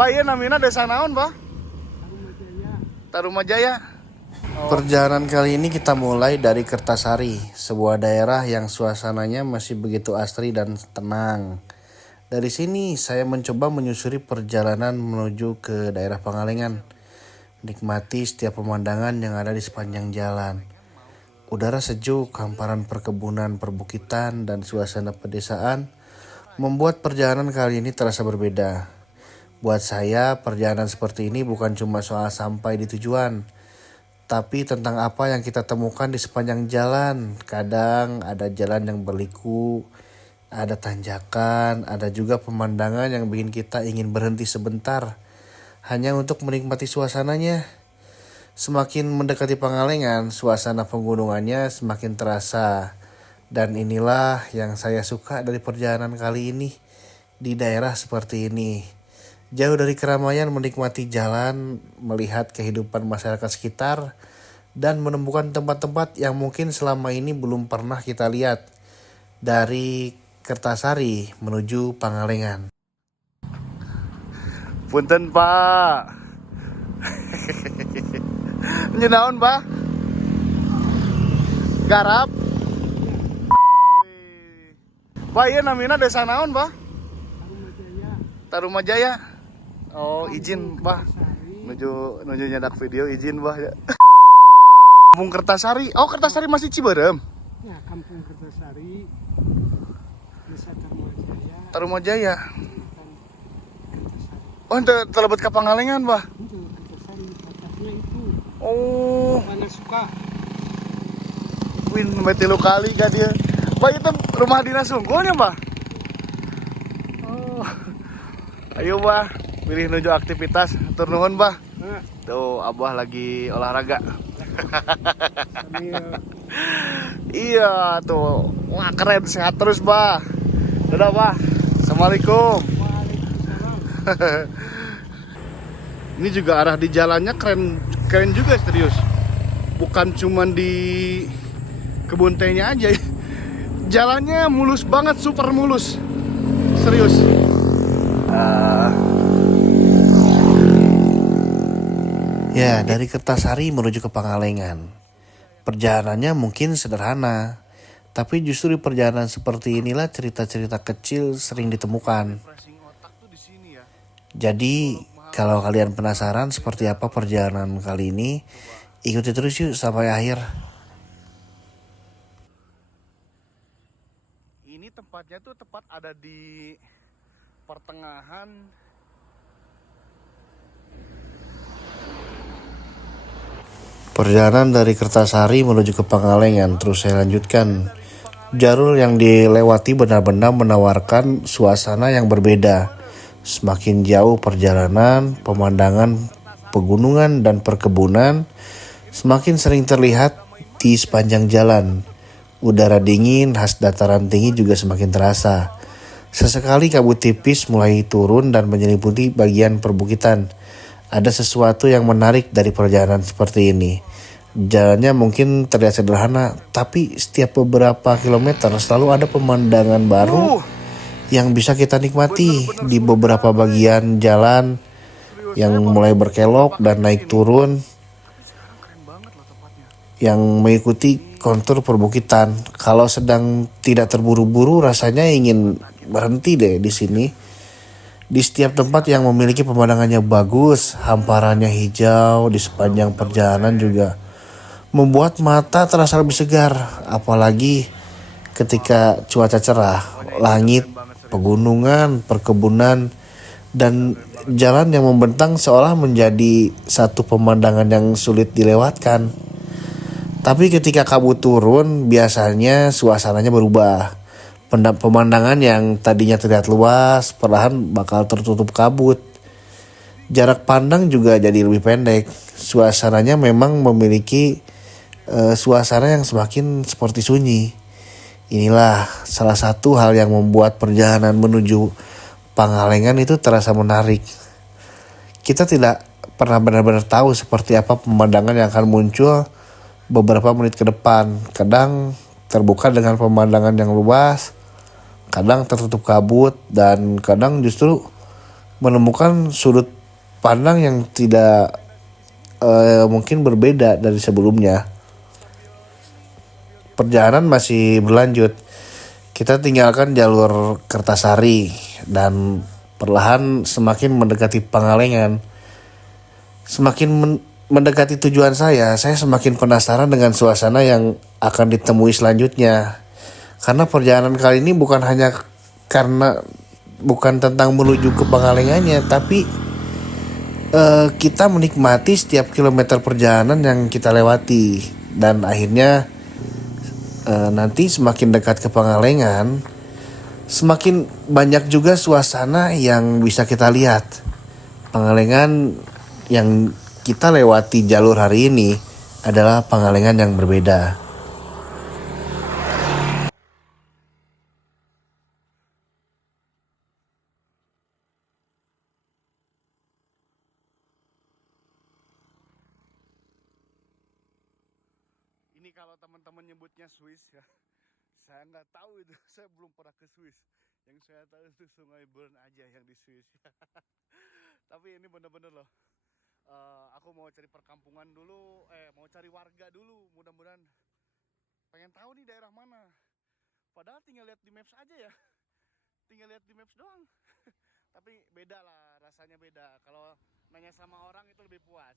Bah, iya namina desa naon, Bah? Tarumajaya. Perjalanan kali ini kita mulai dari Kertasari, sebuah daerah yang suasananya masih begitu asri dan tenang. Dari sini saya mencoba menyusuri perjalanan menuju ke daerah Pangalengan, nikmati setiap pemandangan yang ada di sepanjang jalan. Udara sejuk, hamparan perkebunan, perbukitan, dan suasana pedesaan membuat perjalanan kali ini terasa berbeda. Buat saya, perjalanan seperti ini bukan cuma soal sampai di tujuan, tapi tentang apa yang kita temukan di sepanjang jalan. Kadang ada jalan yang berliku, ada tanjakan, ada juga pemandangan yang bikin kita ingin berhenti sebentar, hanya untuk menikmati suasananya. Semakin mendekati Pangalengan, suasana pegunungannya semakin terasa. Dan inilah yang saya suka dari perjalanan kali ini di daerah seperti ini. Jauh dari keramaian, menikmati jalan, melihat kehidupan masyarakat sekitar, dan menemukan tempat-tempat yang mungkin selama ini belum pernah kita lihat. Dari Kertasari menuju Pangalengan. Punten, Pak. Nyenaon, Bah? Garap. Bah, iya namina desa naon, Bah? Tarumajaya. Oh, izin, Bah. Nuju nyedak video izin, Bah. Kampung Kertasari. Oh, Kertasari masih Ciberem. Ya, Kampung Kertasari, Desa Tarumajaya, Tarumajaya. Kertasari. Oh, ente terlebet ke Pangalengan, Bah. Itu Kertasari, batasnya itu. Oh, Mana suka? win metilu kali kan dia. Bah, itu rumah dinas unggulnya, Bah. Oh. Ayo, Bah. Pilih nuju aktivitas. Tur nuhun, Bah. Nah, Tuh, Abah lagi olahraga. sambil Iya, tuh. Wah, keren. Sehat terus, Bah. Dadah, Bah. Assalamualaikum. Waalaikumsalam. Ini juga arah di jalannya keren, keren juga, serius. Bukan cuman di kebun tehnya aja. Jalannya mulus banget, super mulus. Serius. Ya, dari Kertasari menuju ke Pangalengan. Perjalanannya mungkin sederhana, tapi justru di perjalanan seperti inilah cerita-cerita kecil sering ditemukan. Jadi, kalau kalian penasaran seperti apa perjalanan kali ini, ikuti terus yuk sampai akhir. Ini tempatnya tuh tepat ada di pertengahan. Perjalanan dari Kertasari menuju ke Pangalengan terus saya lanjutkan. Jalur yang dilewati benar-benar menawarkan suasana yang berbeda. Semakin jauh perjalanan, pemandangan pegunungan dan perkebunan semakin sering terlihat di sepanjang jalan. Udara dingin khas dataran tinggi juga semakin terasa. Sesekali kabut tipis mulai turun dan menyelimuti bagian perbukitan. Ada sesuatu yang menarik dari perjalanan seperti ini. Jalannya mungkin terlihat sederhana, tapi setiap beberapa kilometer selalu ada pemandangan baru yang bisa kita nikmati. Di beberapa bagian jalan yang mulai berkelok dan naik turun yang mengikuti kontur perbukitan. Kalau sedang tidak terburu-buru, rasanya ingin berhenti deh di sini. Di setiap tempat yang memiliki pemandangannya bagus, hamparannya hijau di sepanjang perjalanan juga membuat mata terasa lebih segar. Apalagi ketika cuaca cerah, langit, pegunungan, perkebunan, dan jalan yang membentang seolah menjadi satu pemandangan yang sulit dilewatkan. Tapi ketika kabut turun, biasanya suasananya berubah. Pemandangan yang tadinya terlihat luas perlahan bakal tertutup kabut. Jarak pandang juga jadi lebih pendek. Suasananya memang memiliki suasana yang semakin seperti sunyi. Inilah salah satu hal yang membuat perjalanan menuju Pangalengan itu terasa menarik. Kita tidak pernah benar-benar tahu seperti apa pemandangan yang akan muncul beberapa menit ke depan. Kadang terbuka dengan pemandangan yang luas, kadang tertutup kabut, dan kadang justru menemukan sudut pandang yang tidak mungkin berbeda dari sebelumnya. Perjalanan masih berlanjut. Kita tinggalkan jalur Kertasari dan perlahan semakin mendekati Pangalengan. Semakin mendekati tujuan saya semakin penasaran dengan suasana yang akan ditemui selanjutnya. Karena perjalanan kali ini bukan tentang menuju ke Pangalengannya, tapi kita menikmati setiap kilometer perjalanan yang kita lewati. Dan akhirnya nanti semakin dekat ke Pangalengan, semakin banyak juga suasana yang bisa kita lihat. Pangalengan yang kita lewati jalur hari ini adalah Pangalengan yang berbeda. Ini kalau teman-teman nyebutnya Swiss ya, saya nggak tahu itu, saya belum pernah ke Swiss. Yang saya tahu itu Sungai Bern aja yang di Swiss. Tapi ini bener-bener loh. Aku mau cari perkampungan dulu, mau cari warga dulu. Mudah-mudahan pengen tahu nih daerah mana. Padahal tinggal lihat di maps aja ya, tinggal lihat di maps doang. Tapi beda lah, rasanya beda. Kalau nanya sama orang itu lebih puas.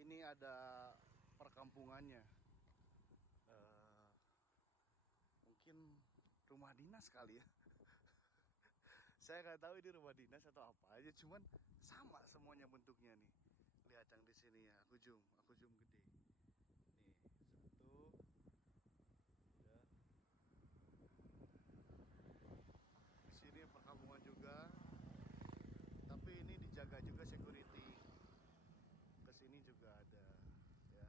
Ini ada perkampungannya. Mungkin rumah dinas kali ya. Saya nggak tahu ini rumah dinas atau apa aja, cuman sama semuanya bentuknya nih. Lihat yang di sini ya, aku zoom gede. Nih, satu, ya. Di sini perkampungan juga, tapi ini dijaga juga security. Kesini juga ada, ya.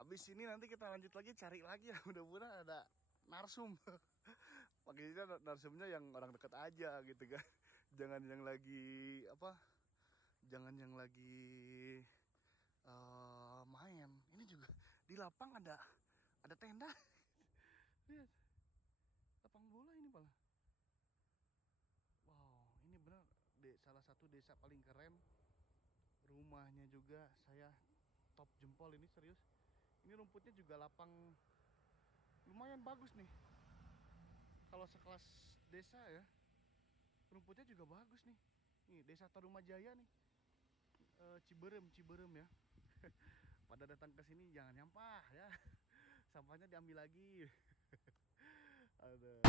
Habis ini nanti kita lanjut lagi, cari lagi ya, mudah-mudahan ada narsum. Pakainya narsumnya yang orang dekat aja gitu kan. Jangan yang lagi apa? Jangan yang lagi main. Ini juga di lapang ada tenda. Lihat. Lapang bola ini malah. Wow, ini benar salah satu desa paling keren. Rumahnya juga saya top jempol ini, serius. Ini rumputnya juga lapang, lumayan bagus nih. Kalau sekelas desa ya, rumputnya juga bagus nih. Nih desa Tarumajaya nih, Ciberem ya. Pada datang ke sini jangan nyampah ya, sampahnya diambil lagi. Ada.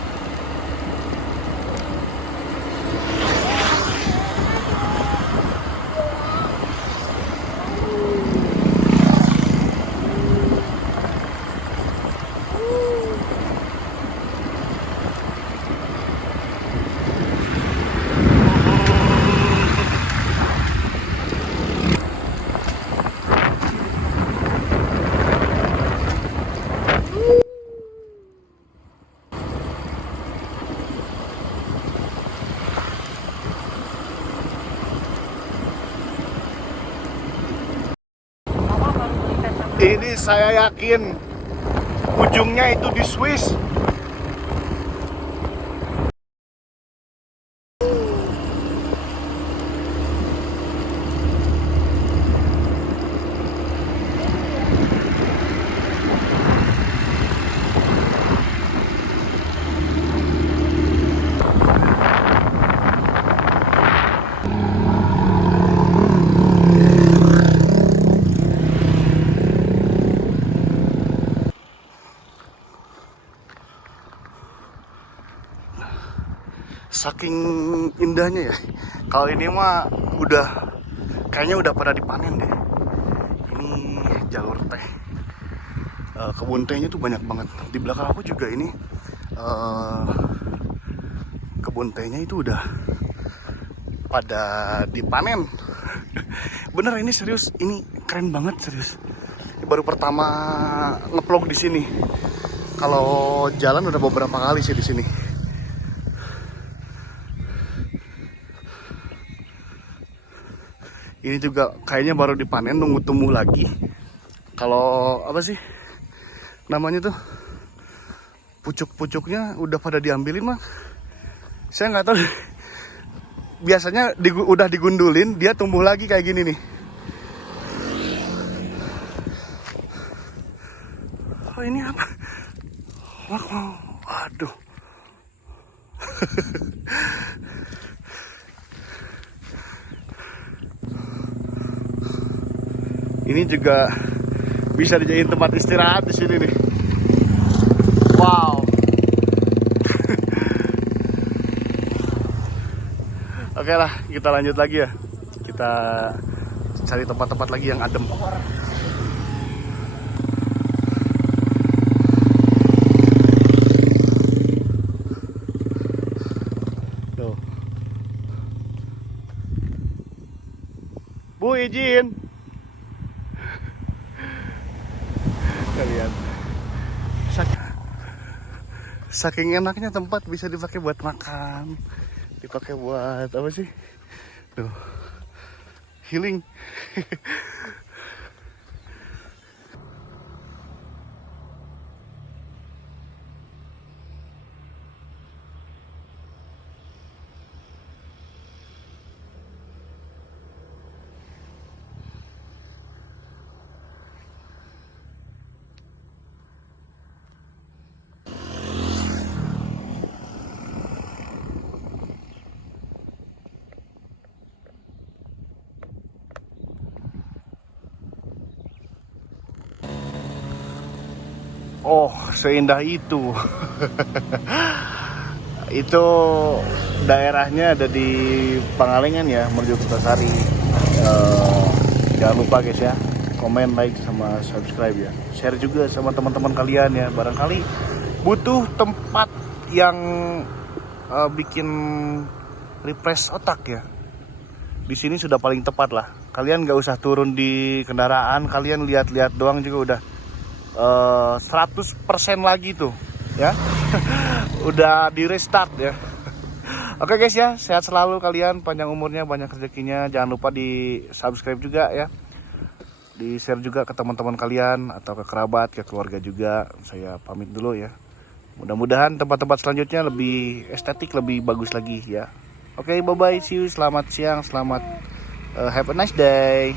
Ini saya yakin ujungnya itu di Swiss. Saking indahnya ya. Kalau ini mah kayaknya udah pada dipanen deh. Ini jalur teh. Kebun tehnya tuh banyak banget. Di belakang aku juga ini kebun tehnya itu udah pada dipanen. Bener, ini serius, ini keren banget serius. Baru pertama ngeplog di sini. Kalau jalan udah beberapa kali sih di sini. Ini juga kayaknya baru dipanen, nunggu tumbuh lagi. Kalau apa sih namanya tuh, pucuk-pucuknya udah pada diambilin mah. Saya nggak tahu. Biasanya udah digundulin, dia tumbuh lagi kayak gini nih. Oh ini apa? Wow, waduh. Ini juga bisa dijadiin tempat istirahat di sini nih. Wow. Oke lah, kita lanjut lagi ya. Kita cari tempat-tempat lagi yang adem. Tuh. Bu, izin. Kalian. Saking enaknya tempat, bisa dipakai buat makan. Dipakai buat apa sih? Tuh. Healing. Oh, seindah itu. Itu daerahnya ada di Pangalengan ya, menuju Kertasari. Jangan lupa guys ya, komen, like, sama subscribe ya. Share juga sama teman-teman kalian ya. Barangkali butuh tempat yang bikin refresh otak ya. Di sini sudah paling tepat lah. Kalian gak usah turun di kendaraan, kalian lihat-lihat doang juga udah 100% lagi tuh ya. Udah di restart ya. Oke guys ya, sehat selalu kalian, panjang umurnya, banyak rezekinya. Jangan lupa di subscribe juga ya, di share juga ke teman-teman kalian atau ke kerabat, ke keluarga juga. Saya pamit dulu ya. Mudah-mudahan tempat-tempat selanjutnya lebih estetik, lebih bagus lagi ya. Oke, bye bye, see you, selamat siang, selamat have a nice day.